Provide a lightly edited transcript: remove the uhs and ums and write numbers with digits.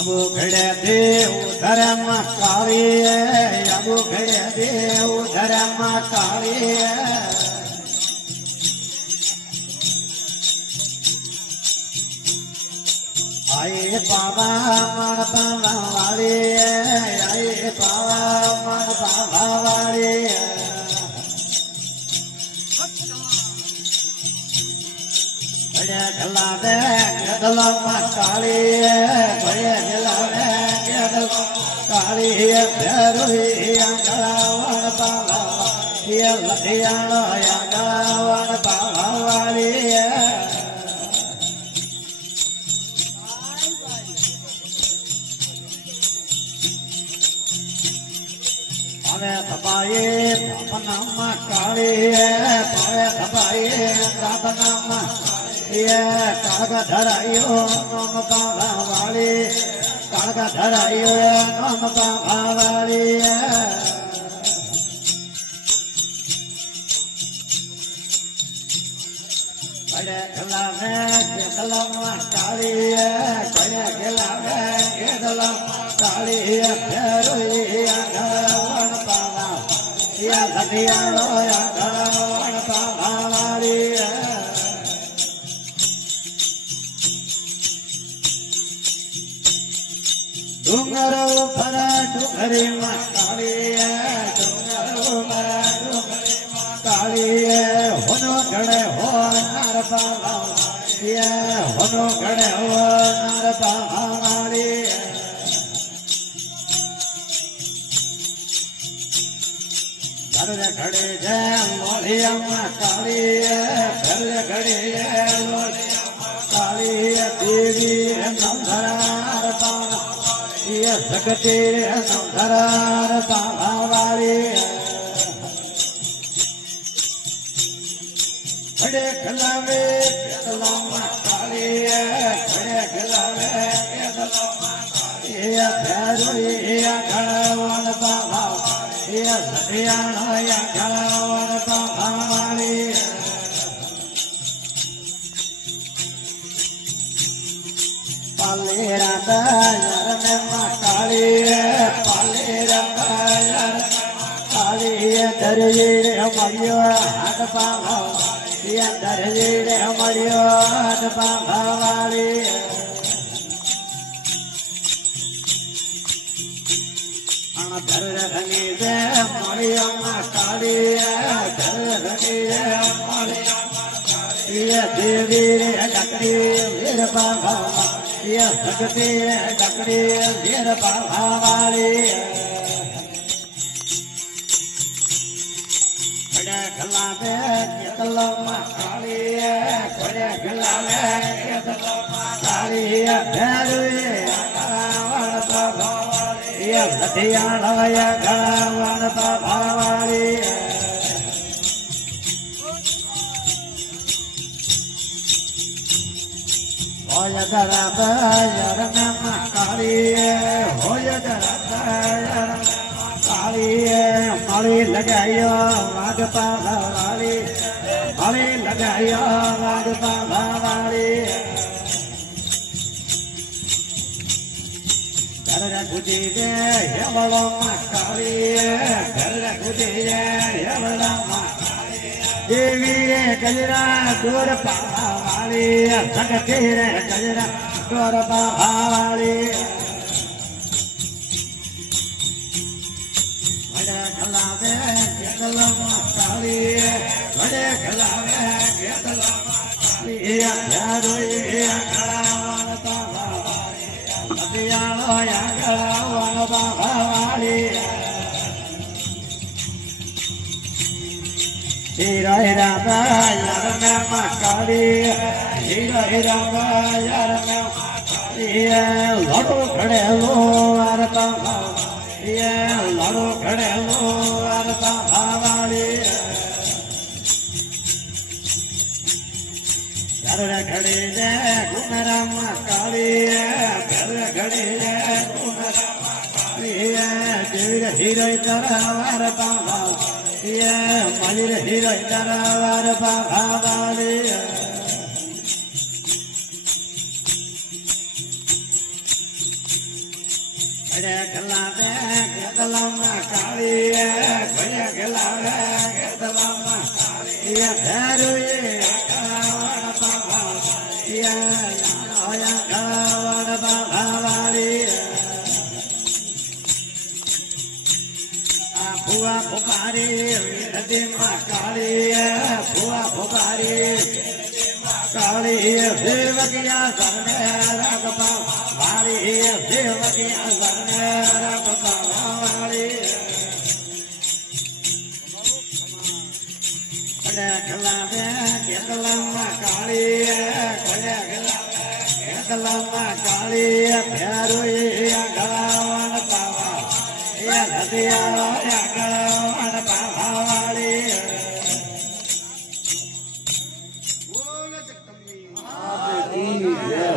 અબુ ઘડે દેવ ધર્મ કાળી અબુ ઘડે દેવ ધર્મ કાળી આયે બાબા મણ બાબા વાળી આયે બાબા મણ બાબા વાળી ગલા દે ગદલા માં કાળી ભય ગલા દે ગદલા કાળી ભેરોઈ આંગળાવણ બાબા ય લધિયાળો આંગળાવણ બાબા વાળી હવે થબાયે બાપનામાં કાળી ભાવે થબાયે રાતનામાં કાળગ ધરાયો નોમ બાબા વાળી કાળગ ધરાયો નોમ બાબા વાળી બડે ગલાવે ગલામાં કાળી બડે ગલાવે ગલામાં કાળી ફેરોઈ આંગળવણ બાબા યા લધિયાળો આંગળવણ બાબા વાળી ડુંગરો ફરા ડુંગરી માં કાળી ડુંગરો ફરા ડુંગરી માં કાળી હોનો ઘડે હોનાર બાબા હોનો ઘડે હોનાર બાબા વાળી ઘરે ઘડે જય લોલિયામાં કાળી ઘરે ઘડે જય લોલિયામાં કાળી દેવી નંદરાર બાબા જગતે નંદરાર બાબા વાળી ઘડે ગલાવે ગલામાં કાળી ઘડે ગલાવે ગલામાં કાળી ફેરોઈ આંગળવણ બાબા લધિયાળો આંગળવણ બાબા વાળી પાલેરા દયારને માં કાળી પાલેરા દયારને કાળી દરવીરે મળ્યો હાથ બાબા દરવીરે મળ્યો હાથ બાબા વાળી ધર રંગી દે મળ્યો માં કાળી ધર રંગી દે મળ્યો દેવી રે ડકડી વીર બાબા ભગતી રે ડકડી વીર બાબા વાળી ઘડે ગલાવે કેટલો માં કાળી ઘડે ગલાવે કેટલો માં કાળી ભેરવી આંગળાવણ બાબા વાળી લધિયાળો આંગળાવણ બાબા વાળી હોય ગરાબયરને માં કાળી હોય ગરાબયરને કાળી માળી લગાયો વાગ બાબા વાળી માળી લગાયો વાગ બાબા વાળી ઘરે ગુજી દે હેવળો માં કાળી ઘરે ગુજી દે હેવળો માં દેવી ગજરા દોર બાબા વાળી જગતી રે ગજરા દોર બાબા વાળી વડે ગલાવે ગેતલામાં કાળી વડે ગલાવે ગેતલામાં કાળી યારોઈ આંગળાવણ બાબા વાળી લધિયાળો આંગળાવણ બાબા વાળી હીરા હીરા દયારને માં કાળી હીરા હીરા દયારને માં કાળી લડો ઘડેલો વાર બાબા લડો ઘડેલો વાર બાબા વાળી ઘરે ઘડી દે ગુમરા માં કાળી ઘરે ઘડી દે ગુમરા માં કાળી દેવી હીરો વાર બાબા માલી હીરો વાર બાબા વાળી ખેલાવે ખેતલામાં કાળી ભલે ખેલાવે ખેતલામાં કાળી ભેરુએ કાવડ બાબા યા કાવડ બાબા વાળી આ ભુવા ભુપારી નદીમાં કાળી ભુવા ભુપારી કાળી દેવકિયા સરને રાખવા વાળી દેવકિયા સરને રાખવા વાળી કડે ખલાવે કેતલામાં કાળી કડે ખલાવે કેતલામાં કાળી ભેરોઈ ગળાવણ પાવા એ નદિયા ગળાવણ પાવા વાળી Yeah.